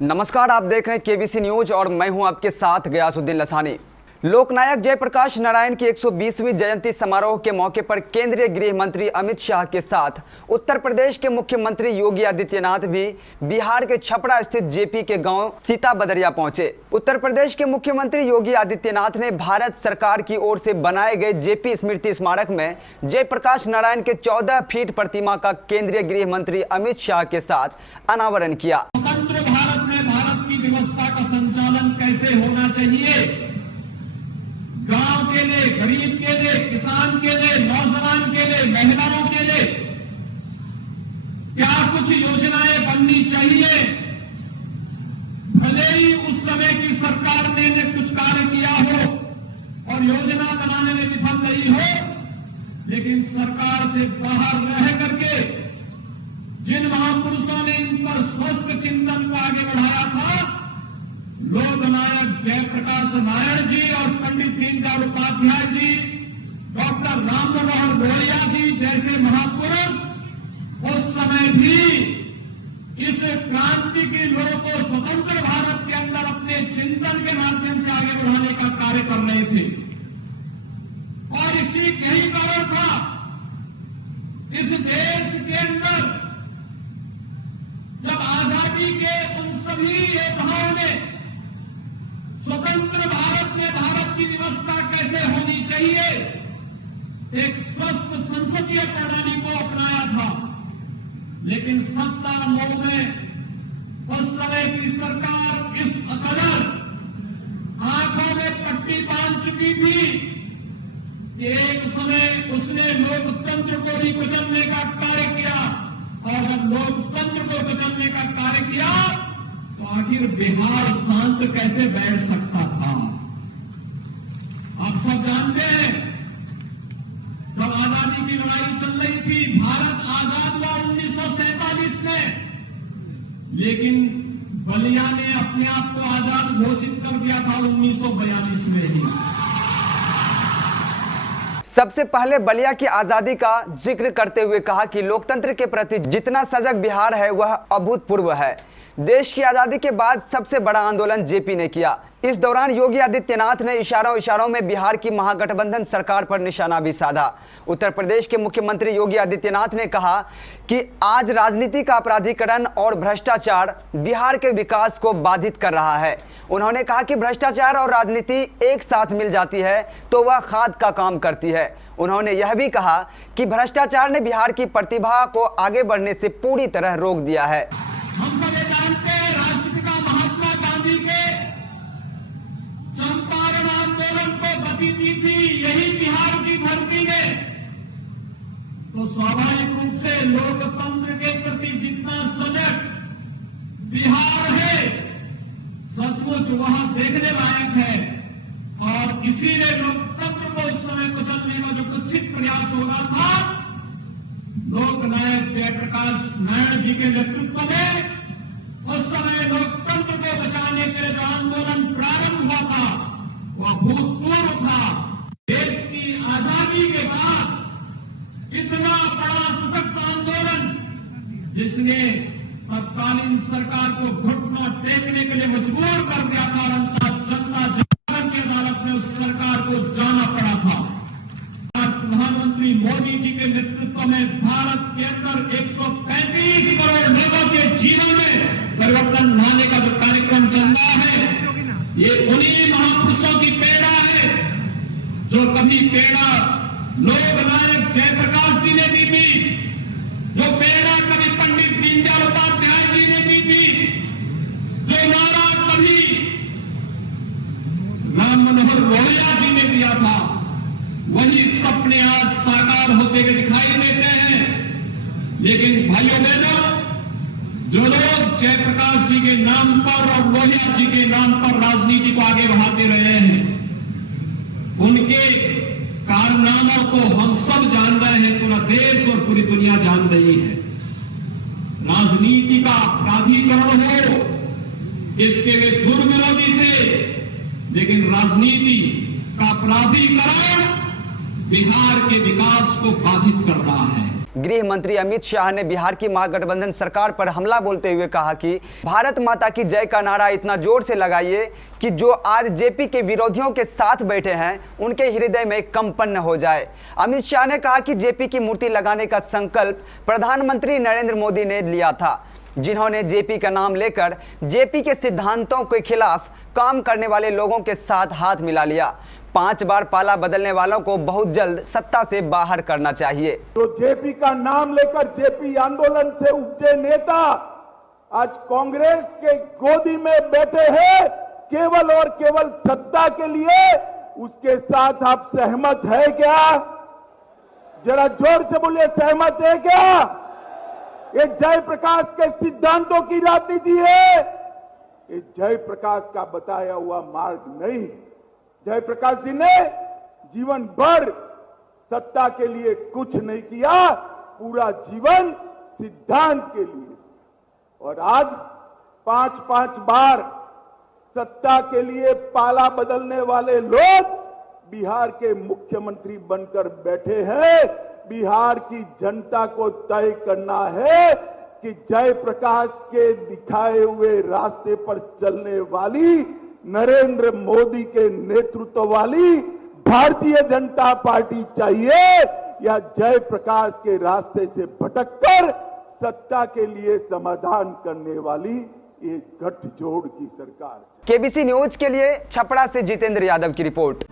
नमस्कार, आप देख रहे हैं केबीसी न्यूज और मैं हूं आपके साथ गयासुद्दीन लसानी। लोकनायक जयप्रकाश नारायण की 120वीं जयंती समारोह के मौके पर केंद्रीय गृह मंत्री अमित शाह के साथ उत्तर प्रदेश के मुख्यमंत्री योगी आदित्यनाथ भी बिहार के छपरा स्थित जेपी के गांव सीताबदरिया पहुंचे। उत्तर प्रदेश के मुख्यमंत्री योगी आदित्यनाथ ने भारत सरकार की ओर से बनाए गए जेपी स्मृति स्मारक में जयप्रकाश नारायण के 14 फीट प्रतिमा का केंद्रीय गृह मंत्री अमित शाह के साथ अनावरण किया। स्वतंत्र भारत में भारत की व्यवस्था का संचालन कैसे होना चाहिए, गांव के लिए, गरीब के लिए, किसान के लिए, नौजवान के लिए, महिलाओं के लिए क्या कुछ योजनाएं बननी चाहिए। भले ही उस समय की सरकार ने कुछ कार्य किया हो और योजना बनाने में विफल रही हो, लेकिन सरकार से बाहर रह करके जिन महापुरुषों ने इन पर स्वस्थ चिंतन को आगे बढ़ाया था, लोकनायक जयप्रकाश नारायण जी और पंडित दीनदयाल उपाध्याय जी, डॉक्टर राम मनोहर लोहिया जी जैसे महापुरुष उस समय भी इस क्रांति की लोगों को स्वतंत्र भारत के अंदर अपने चिंतन के माध्यम से आगे बढ़ाने का कार्य कर रहे थे। और इसी यही कारण था इस देश के अंदर जब आजादी के उन सभी योद्धाओं ने स्वतंत्र भारत में भारत की व्यवस्था कैसे होनी चाहिए, एक स्वस्थ संसदीय प्रणाली को अपनाया था। लेकिन सत्ता मोह में उस समय की सरकार इस कदर आंखों में पट्टी बांध चुकी थी कि एक समय उसने लोकतंत्र को भी कुचलने का कार्य किया, और जब लोकतंत्र को कुचलने का कार्य किया तो आखिर बिहार शांत कैसे बैठ सकता था। आप सब जानते हैं जब आजादी की लड़ाई चल रही थी, भारत आजाद हुआ 1947 में, लेकिन बलिया ने अपने आप को आजाद घोषित कर दिया था 1942 में ही। सबसे पहले बलिया की आजादी का जिक्र करते हुए कहा कि लोकतंत्र के प्रति जितना सजग बिहार है वह अभूतपूर्व है। देश की आजादी के बाद सबसे बड़ा आंदोलन जेपी ने किया। इस दौरान योगी आदित्यनाथ ने इशारों में बिहार की महागठबंधन सरकार पर निशाना भी साधा। उत्तर प्रदेश के मुख्यमंत्री योगी आदित्यनाथ ने कहा कि आज राजनीति का अपराधीकरण और भ्रष्टाचार बिहार के विकास को बाधित कर रहा है। उन्होंने कहा कि भ्रष्टाचार और राजनीति एक साथ मिल जाती है तो वह खाद का काम करती है। उन्होंने यह भी कहा कि भ्रष्टाचार ने बिहार की प्रतिभा को आगे बढ़ने से पूरी तरह रोक दिया है। हम सब ये जानते हैं राष्ट्रपिता महात्मा गांधी के चंपारण आंदोलन को गति दी थी यही बिहार की धरती ने, तो स्वाभाविक रूप से लोकतंत्र के प्रति जितना सजग बिहार है, सचमुच वहां देखने लायक है। और इसीलिए लोकतंत्र को उस समय कुचलने का जो कुत्सित प्रयास हो रहा था, लोकनायक जयप्रकाश नारायण जी के नेतृत्व में उस समय लोकतंत्र को बचाने के लिए जो आंदोलन प्रारंभ हुआ था वह भूतपूर्व था। देश की आजादी के बाद इतना बड़ा सशक्त आंदोलन जिसने तत्कालीन सरकार को घुटना टेकने के लिए मजबूर कर दिया था, जनता जनार्दन की अदालत में उस सरकार को जाना पड़ा था। प्रधानमंत्री मोदी जी के नेतृत्व में भारत के अंदर 135 करोड़ लोगों के जीवन में परिवर्तन लाने का जो कार्यक्रम चल रहा है, ये उन्हीं महापुरुषों की प्रेरणा है जो कभी प्रेरणा लोकनायक जयप्रकाश जी ने दी थी, जो प्रेरणा कभी पंडित दीनदयाल उपाध्याय जी ने दी थी, जो नारा कभी राम मनोहर लोहिया जी ने दिया था, वही सपने आज साकार होते हुए दिखाई देते हैं। लेकिन भाइयों बहनों, जो लोग जयप्रकाश जी के नाम पर और लोहिया जी के नाम पर राजनीति को आगे बढ़ाते रहे हैं, उनके कारनामों को हम सब जान रहे हैं, पूरा देश और पूरी दुनिया जान रही है। राजनीति का अपराधीकरण हो, इसके वे दुर्विरोधी थे, लेकिन राजनीति का अपराधीकरण बिहार के विकास को बाधित कर रहा है। गृह मंत्री अमित शाह ने बिहार की महागठबंधन सरकार पर हमला बोलते हुए कहा कि भारत माता की जय का नारा इतना जोर से लगाइए कि जो आज जेपी के विरोधियों के साथ बैठे हैं उनके हृदय में कंपन हो जाए। अमित शाह ने कहा कि जेपी की मूर्ति लगाने का संकल्प प्रधानमंत्री नरेंद्र मोदी ने लिया था, जिन्होंने जेपी का नाम लेकर जेपी के सिद्धांतों के खिलाफ काम करने वाले लोगों के साथ हाथ मिला लिया। 5 बार पाला बदलने वालों को बहुत जल्द सत्ता से बाहर करना चाहिए। तो जेपी का नाम लेकर जेपी आंदोलन से उपजे नेता आज कांग्रेस के गोदी में बैठे हैं केवल और केवल सत्ता के लिए। उसके साथ आप सहमत है क्या? जरा जोर से बोलिए, सहमत है क्या? ये जयप्रकाश के सिद्धांतों की राजनीति है, ये जयप्रकाश का बताया हुआ मार्ग नहीं। जयप्रकाश जी ने जीवन भर सत्ता के लिए कुछ नहीं किया, पूरा जीवन सिद्धांत के लिए। और आज 5-5 बार सत्ता के लिए पाला बदलने वाले लोग बिहार के मुख्यमंत्री बनकर बैठे हैं। बिहार की जनता को तय करना है कि जयप्रकाश के दिखाए हुए रास्ते पर चलने वाली नरेंद्र मोदी के नेतृत्व वाली भारतीय जनता पार्टी चाहिए या जयप्रकाश के रास्ते से भटककर सत्ता के लिए समाधान करने वाली ये गठजोड़ की सरकार। केबीसी न्यूज के लिए छपरा से जितेंद्र यादव की रिपोर्ट।